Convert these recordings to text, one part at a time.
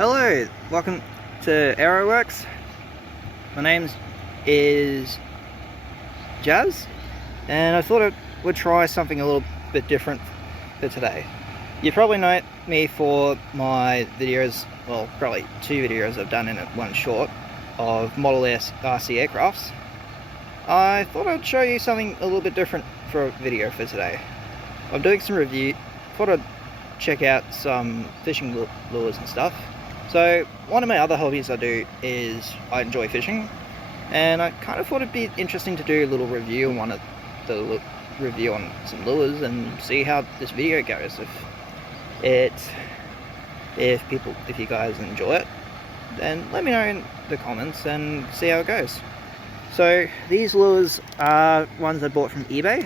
Hello, welcome to Aeroworks. My name is Jazz, and I thought I would try something a little bit different for today. You probably know me for my videos, well, probably two videos I've done in it, one short, of Model S RC aircrafts. I thought I'd show you something a little bit different for a video for today. I'm doing some review, thought I'd check out some fishing lures and stuff. So one of my other hobbies I do is I enjoy fishing, and I kind of thought it'd be interesting to do a little review on one of the review on some lures and see how this video goes. If you guys enjoy it, then let me know in the comments and see how it goes. So these lures are ones I bought from eBay.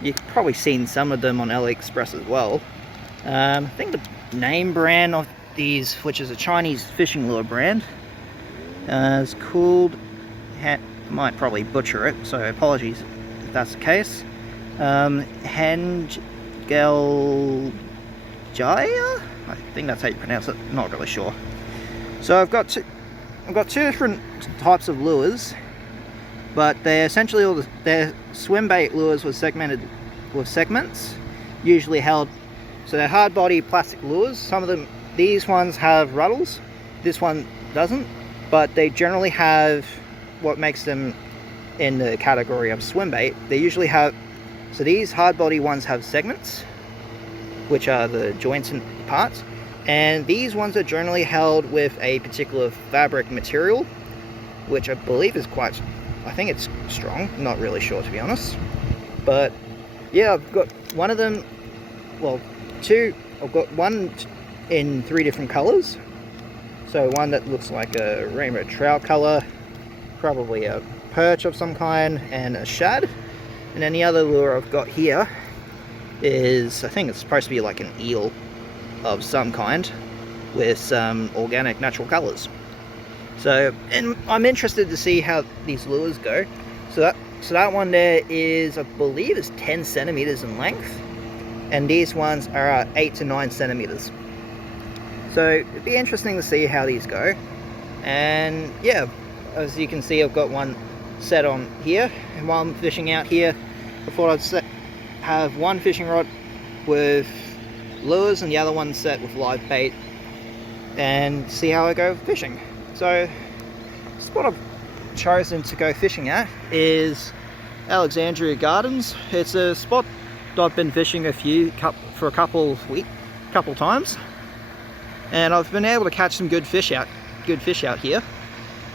You've probably seen some of them on AliExpress as well. I think the name brand of these, which is a Chinese fishing lure brand, is called, I might probably butcher it, so apologies if that's the case, Hangel Jaya? I think that's how you pronounce it, not really sure. So I've got two different types of lures, but they're essentially they're swim bait lures with segments, usually held. So they're hard body plastic lures. Some of them, these ones have rattles, this one doesn't, but they generally have what makes them in the category of swim bait. They usually have, so these hard body ones have segments, which are the joints and parts, and these ones are generally held with a particular fabric material, which I believe is quite, I think it's strong, not really sure to be honest. But yeah, I've got one of them, well, two, I've got one in three different colors. So one that looks like a rainbow trout color, probably a perch of some kind, and a shad. And then the other lure I've got here is, I think it's supposed to be like an eel of some kind with some organic natural colors. So, and I'm interested to see how these lures go. So that one there is, I believe, is 10 centimeters in length, and these ones are 8 to 9 centimeters. So it'd be interesting to see how these go. And yeah, as you can see, I've got one set on here, and while I'm fishing out here, I thought I'd have one fishing rod with lures and the other one set with live bait, and see how I go fishing. So the spot I've chosen to go fishing at is Alexandria Gardens. It's a spot that I've been fishing for a couple times, and I've been able to catch some good fish out here.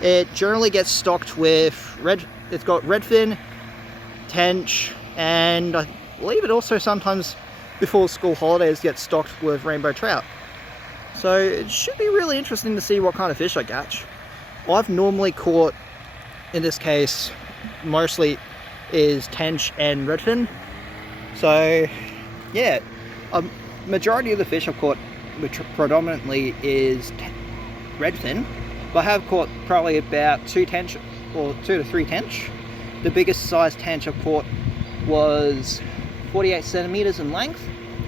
It generally gets stocked with it's got redfin, tench, and I believe it also sometimes before school holidays gets stocked with rainbow trout. So it should be really interesting to see what kind of fish I catch. I've normally caught, in this case, mostly is tench and redfin. So yeah, a majority of the fish I've caught, which predominantly is redfin, but I have caught probably about 2 to 3 tench. The biggest size tench I've caught was 48 centimeters in length,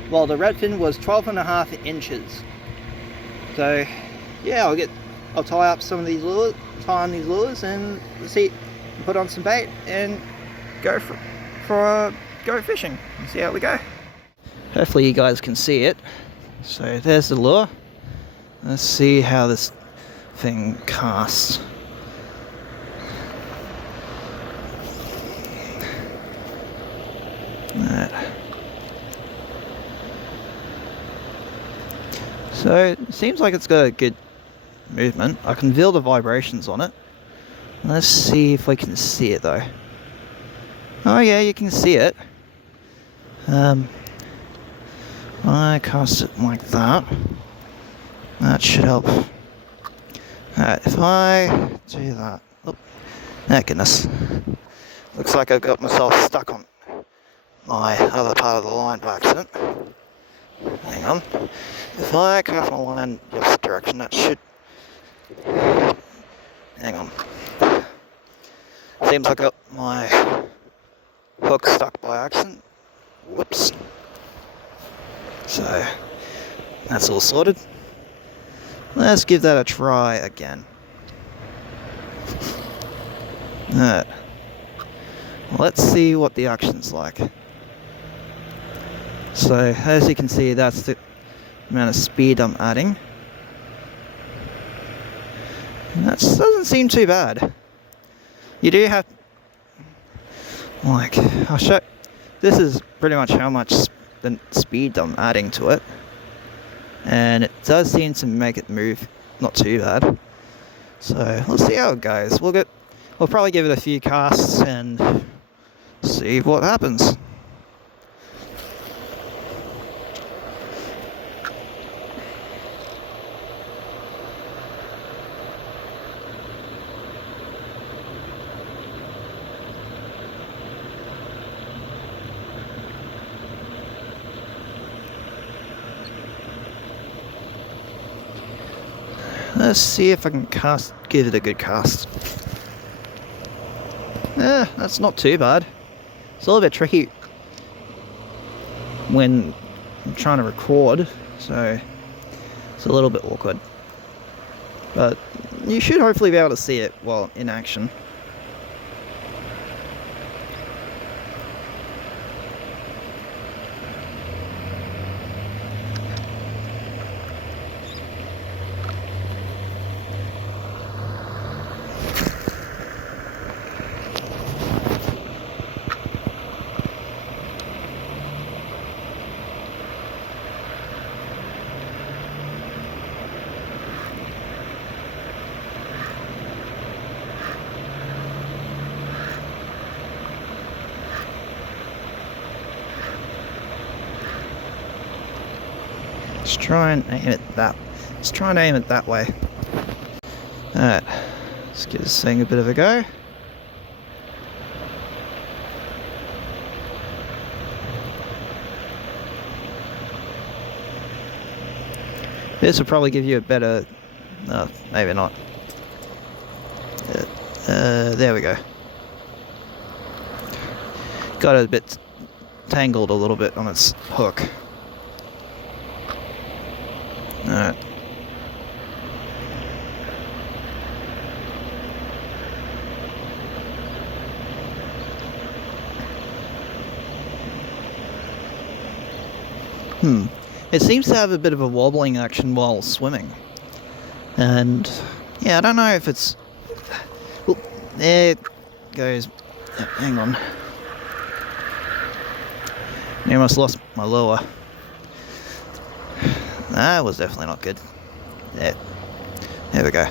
while the redfin was 12.5 inches. So yeah, I'll tie up some of these lures, and put on some bait and go go fishing and see how we go. Hopefully you guys can see it. So there's the lure. Let's see how this thing casts. So it seems like it's got a good movement. I can feel the vibrations on it. Let's see if we can see it though. Oh yeah, you can see it. I cast it like that. That should help. Alright, if I do that. Oh, goodness. Looks like I've got myself stuck on my other part of the line by accident. Hang on. If I cast my line the opposite direction, that should... Hang on. Seems like I got my hook stuck by accident. Whoops. So, that's all sorted. Let's give that a try again. Alright. Let's see what the action's like. So, as you can see, that's the amount of speed I'm adding. And that doesn't seem too bad. You do have... Like, I'll show... This is pretty much how much the speed I'm adding to it. And it does seem to make it move not too bad. So, let's see how it goes. We'll probably give it a few casts and see what happens. Let's see if I can give it a good cast. That's not too bad. It's a little bit tricky when I'm trying to record, so it's a little bit awkward. But you should hopefully be able to see it while in action. Let's try and aim it that way. Alright, let's give this thing a bit of a go. This will probably give you a better... No, maybe not. There we go. Got it a bit tangled a little bit on its hook. Alright. It seems to have a bit of a wobbling action while swimming. And yeah, I don't know if it's... Well, there it goes. Yeah, hang on. I almost lost my lure. That was definitely not good. Yeah. There we go.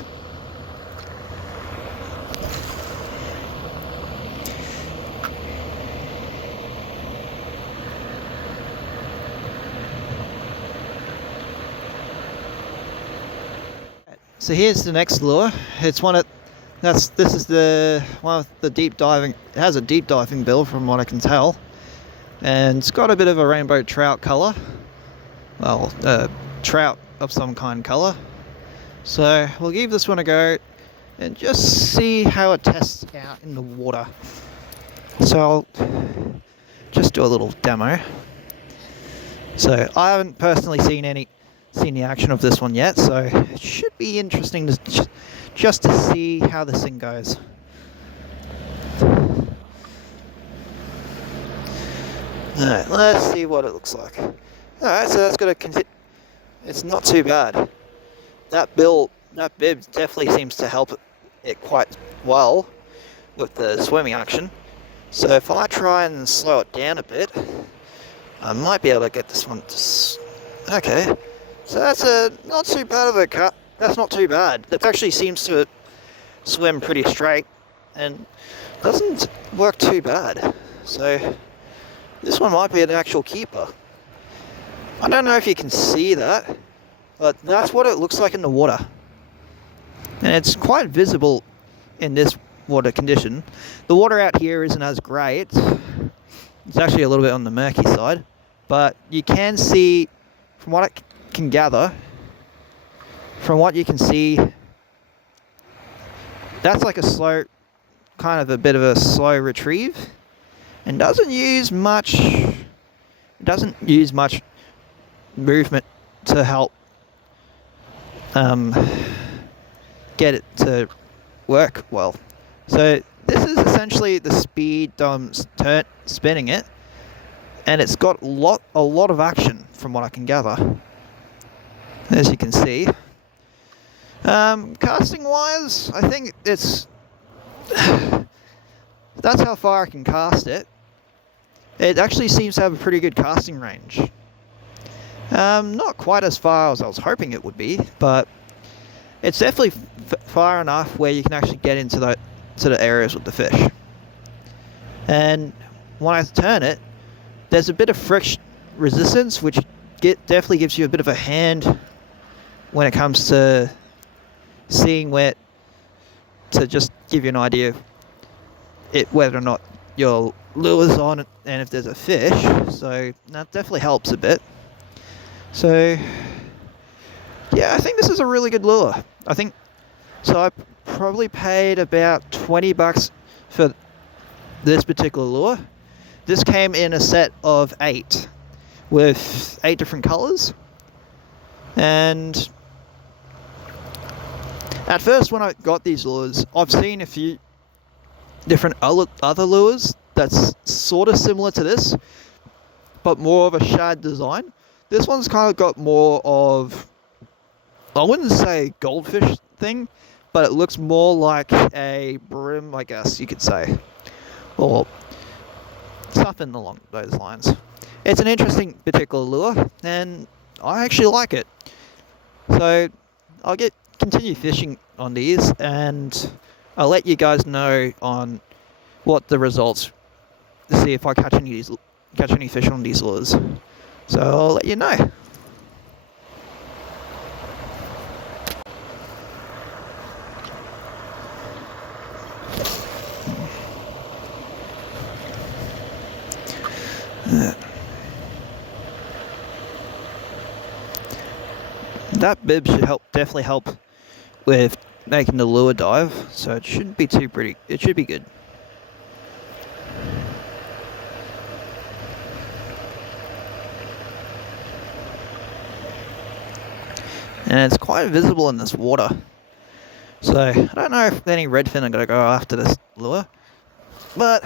So here's the next lure. It's one of this is the one with the deep diving. It has a deep diving bill from what I can tell, and it's got a bit of a rainbow trout color. Well, trout of some kind color. So we'll give this one a go and just see how it tests out in the water. So I'll just do a little demo. So I haven't personally seen the action of this one yet, so it should be interesting to just to see how this thing goes. Alright, let's see what it looks like. Alright, so that's got a it's not too bad. That bib definitely seems to help it quite well with the swimming action. So if I try and slow it down a bit, I might be able to get this one to... Okay. So that's not too bad of a cut. That's not too bad. It actually seems to swim pretty straight and doesn't work too bad. So this one might be an actual keeper. I don't know if you can see that, but that's what it looks like in the water. And it's quite visible in this water condition. The water out here isn't as great. It's actually a little bit on the murky side, but you can see, from what I can gather, from what you can see, that's like a slow, kind of a bit of a slow retrieve, and doesn't use much movement to help get it to work well. So this is essentially the speed spinning it, and it's got a lot of action from what I can gather, as you can see. Casting wise, I think it's that's how far I can cast it. It actually seems to have a pretty good casting range. Not quite as far as I was hoping it would be, but it's definitely far enough where you can actually get into the areas with the fish. And when I turn it, there's a bit of friction resistance, which definitely gives you a bit of a hand when it comes to seeing where to just give you an idea of whether or not your lure's on and if there's a fish. So that definitely helps a bit. So yeah, I think this is a really good lure. I think so. I probably paid about $20 for this particular lure. This came in a set of 8 with 8 different colors. And at first when I got these lures, I've seen a few different other lures that's sort of similar to this, but more of a shad design. This one's kind of got more of, I wouldn't say goldfish thing, but it looks more like a brim, I guess you could say, or something along those lines. It's an interesting particular lure, and I actually like it. So I'll continue fishing on these, and I'll let you guys know on what the results, to see if I catch any fish on these lures. So I'll let you know. That bib should definitely help with making the lure dive, so it shouldn't be too pretty. It should be good. And it's quite visible in this water. So I don't know if any redfin are going to go after this lure, but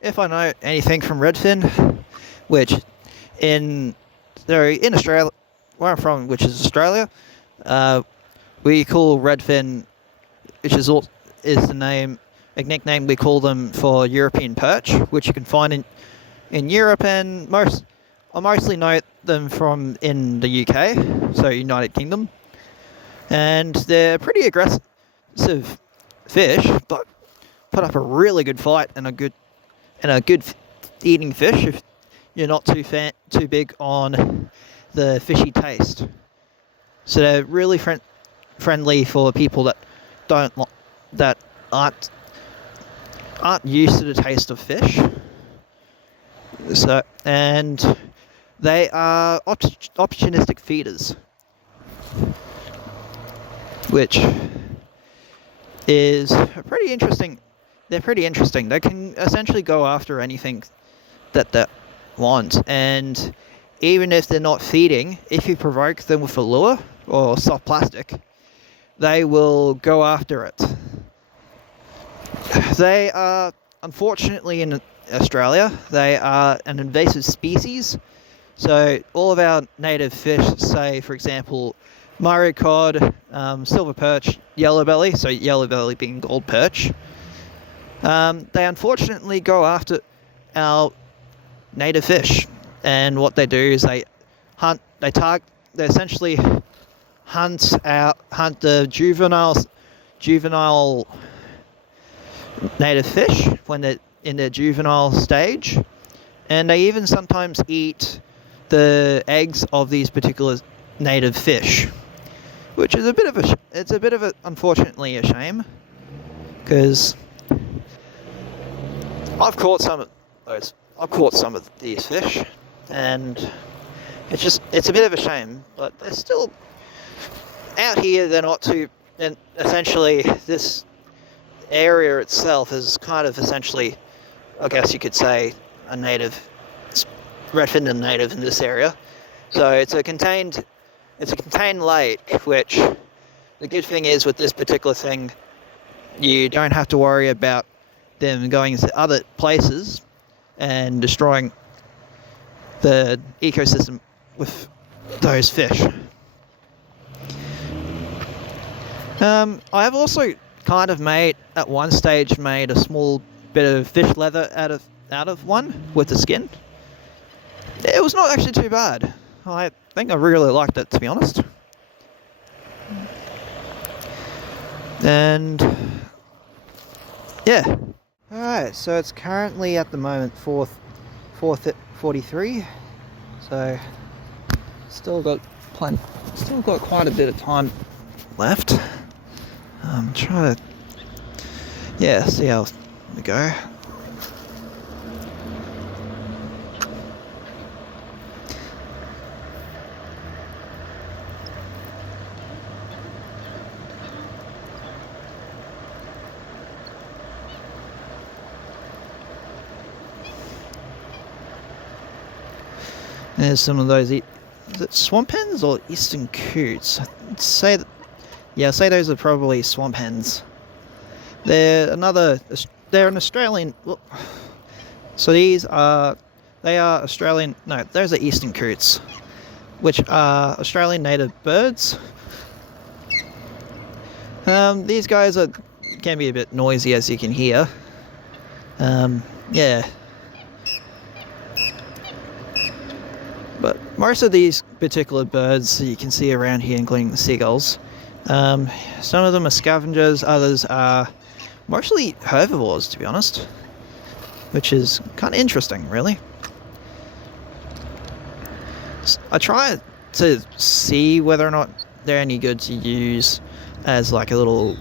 if I know anything from redfin, which in Australia, where I'm from, which is Australia, we call redfin, which is a nickname we call them for European perch, which you can find in Europe, and I mostly know them from in the UK, so United Kingdom, and they're pretty aggressive fish, but put up a really good fight and a good eating fish if you're not too big on the fishy taste. So they're really friendly for people that aren't used to the taste of fish. So, and they are opportunistic feeders, which is pretty interesting. They're pretty interesting. They can essentially go after anything that they want, and even if they're not feeding, if you provoke them with a lure or soft plastic, they will go after it. They are, unfortunately, in Australia, they are an invasive species. So all of our native fish, say for example, Murray cod, silver perch, yellow belly, so yellow belly being gold perch, they unfortunately go after our native fish. And what they do is they essentially hunt the juvenile native fish when they're in their juvenile stage, and they even sometimes eat the eggs of these particular native fish, which is a bit of unfortunately a shame, because I've caught some of these fish, and it's a bit of a shame, but they're still out here. They're not too, and essentially this area itself is kind of essentially, I guess you could say, a native, redfin and native in this area. So it's a contained it's a contained lake, which the good thing is with this particular thing, you don't have to worry about them going to other places and destroying the ecosystem with those fish. I have also kind of at one stage made a small bit of fish leather out of one with the skin. It was not actually too bad. I think I really liked it, to be honest. And yeah. Alright, so it's currently at the moment 4:43. So still got quite a bit of time left. Try to see how we go. There's some of those, is it swamp hens or eastern coots? I'd say those are probably swamp hens. They're an Australian, so they are Australian, no, those are eastern coots, which are Australian native birds. These guys can be a bit noisy, as you can hear. Yeah. But most of these particular birds you can see around here, including the seagulls, some of them are scavengers, others are mostly herbivores, to be honest, which is kind of interesting, really. I try to see whether or not they're any good to use as like a little,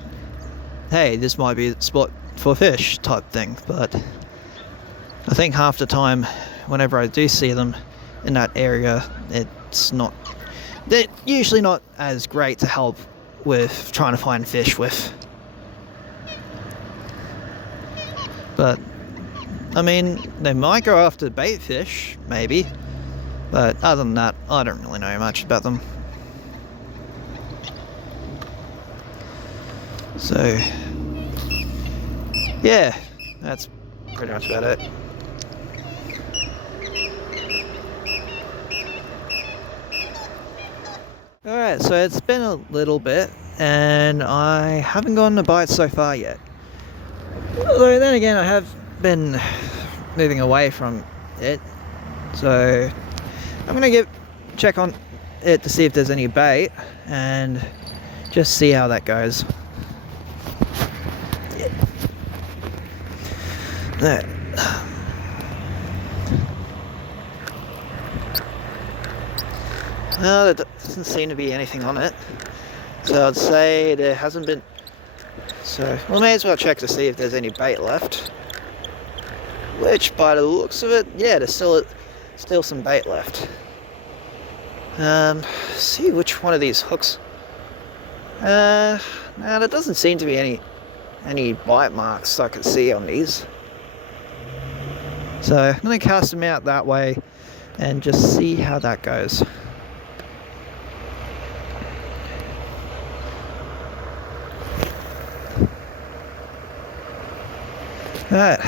hey, this might be a spot for fish type thing, but I think half the time whenever I do see them in that area, they're usually not as great to help with trying to find fish with. But I mean, they might go after bait fish, maybe, but other than that, I don't really know much about them. So yeah, that's pretty much about it. Alright, so it's been a little bit, and I haven't gotten a bite so far yet. Although then again, I have been moving away from it, so I'm gonna check on it to see if there's any bait, and just see how that goes. There. No, there doesn't seem to be anything on it, so I'd say there hasn't been. So we may as well check to see if there's any bait left. Which, by the looks of it, yeah, there's still some bait left. See which one of these hooks. No, there doesn't seem to be any bite marks I can see on these. So I'm going to cast them out that way and just see how that goes. Alright,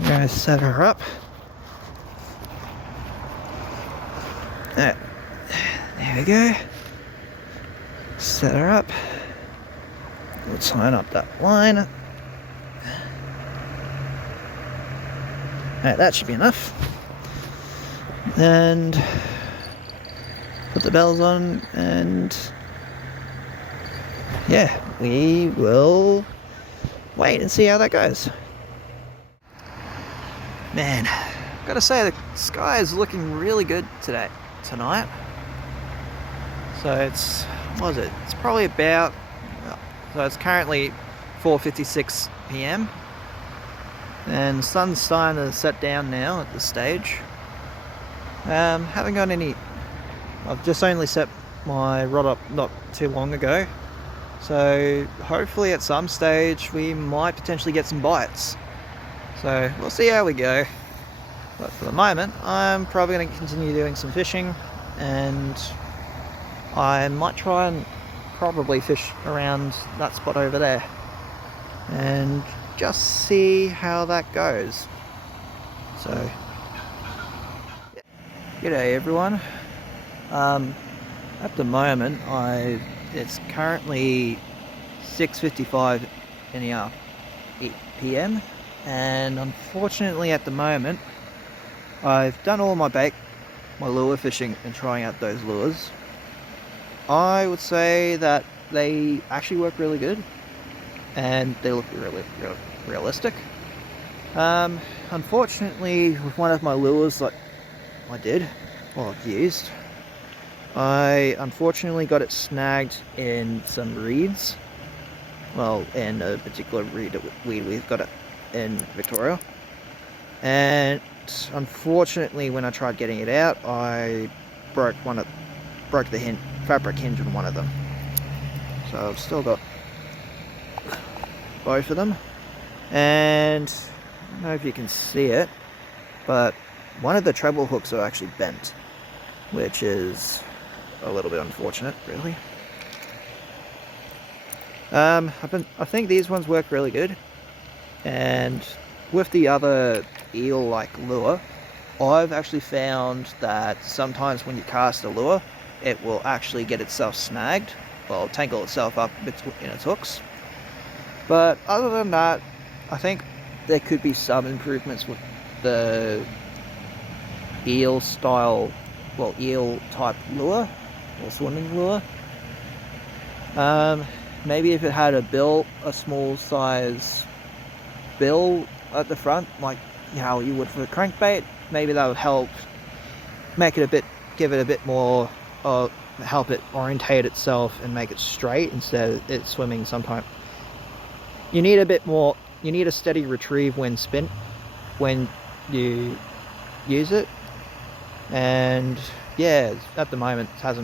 I'm going to set her up. Alright, there we go. Set her up. We'll tie up that line. Alright, that should be enough. And put the bells on, and yeah, we will wait and see how that goes. Man, gotta say the sky is looking really good tonight. So it's, what is it? It's probably about, so it's currently 4:56 p.m. and the sun's starting to set down now at this stage. Haven't got any, I've just only set my rod up not too long ago. So hopefully at some stage we might potentially get some bites. So we'll see how we go. But for the moment, I'm probably going to continue doing some fishing and I might try and probably fish around that spot over there and just see how that goes. So, g'day everyone. At the moment, it's currently 6:55 in the PM, and unfortunately at the moment I've done all my lure fishing and trying out those lures. I would say that they actually work really good and they look really realistic. Unfortunately, with one of my lures that I've used, I unfortunately got it snagged in some reeds. Well, in a particular reed we've got it in Victoria. And unfortunately, when I tried getting it out, I broke the fabric hinge on one of them. So I've still got both of them. And I don't know if you can see it, but one of the treble hooks are actually bent, which is a little bit unfortunate, really. I think these ones work really good, and with the other eel-like lure, I've actually found that sometimes when you cast a lure, it will actually get itself snagged, well, tangle itself up in its hooks. But other than that, I think there could be some improvements with the eel type lure or swimming lure. Maybe if it had a small size bill at the front, like how you would for a crankbait, maybe that would help give it a bit more, help it orientate itself and make it straight instead of it swimming sometime. You need a steady retrieve when you use it. And yeah, at the moment I've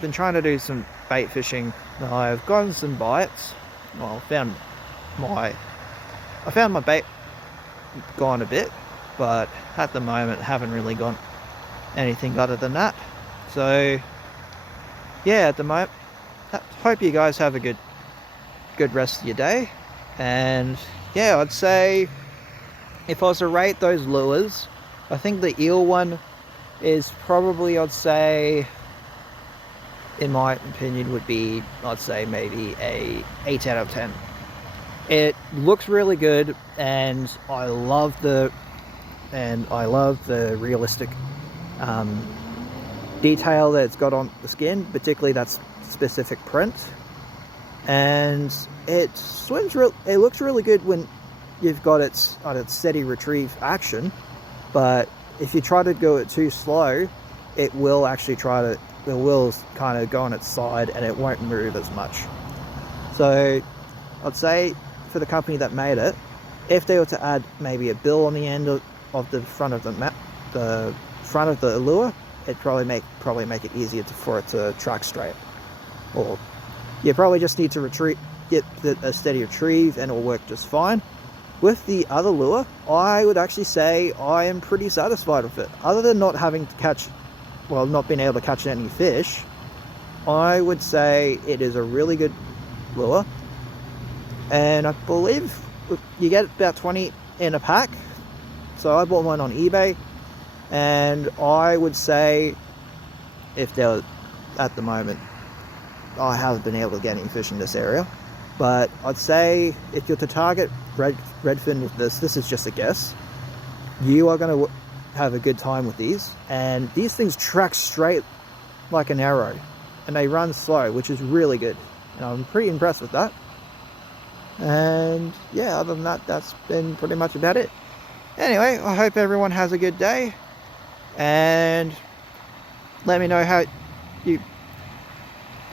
been trying to do some bait fishing. I've gotten some bites. Well, I found my bait gone a bit, but at the moment haven't really got anything other than that. So yeah, at the moment, hope you guys have a good rest of your day. And yeah, I'd say if I was to rate those lures, I think the eel one is probably, I'd say, in my opinion, would be, I'd say maybe a 8 out of 10. It looks really good, and I love the realistic detail that it's got on the skin, particularly that specific print. And it looks really good when you've got its steady retrieve action. But if you try to go it too slow, it will kind of go on its side and it won't move as much. So I'd say for the company that made it, if they were to add maybe a bill on the end of the front of the front of the lure, it'd probably make it easier for it to track straight. Or you probably just need to get a steady retrieve and it'll work just fine. With the other lure, I would actually say I am pretty satisfied with it. Other than not being able to catch any fish, I would say it is a really good lure. And I believe you get about 20 in a pack. So I bought one on eBay, and I would say at the moment, I haven't been able to get any fish in this area. But I'd say if you're to target redfin with this is just a guess, you are going to have a good time with these. And these things track straight like an arrow, and they run slow, which is really good. And I'm pretty impressed with that. And yeah, other than that, that's been pretty much about it. Anyway, I hope everyone has a good day, and let me know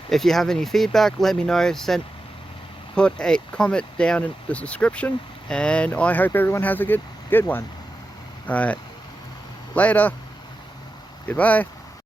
if you have any feedback, let me know. Put a comment down in the description, and I hope everyone has a good one. Alright, later, goodbye.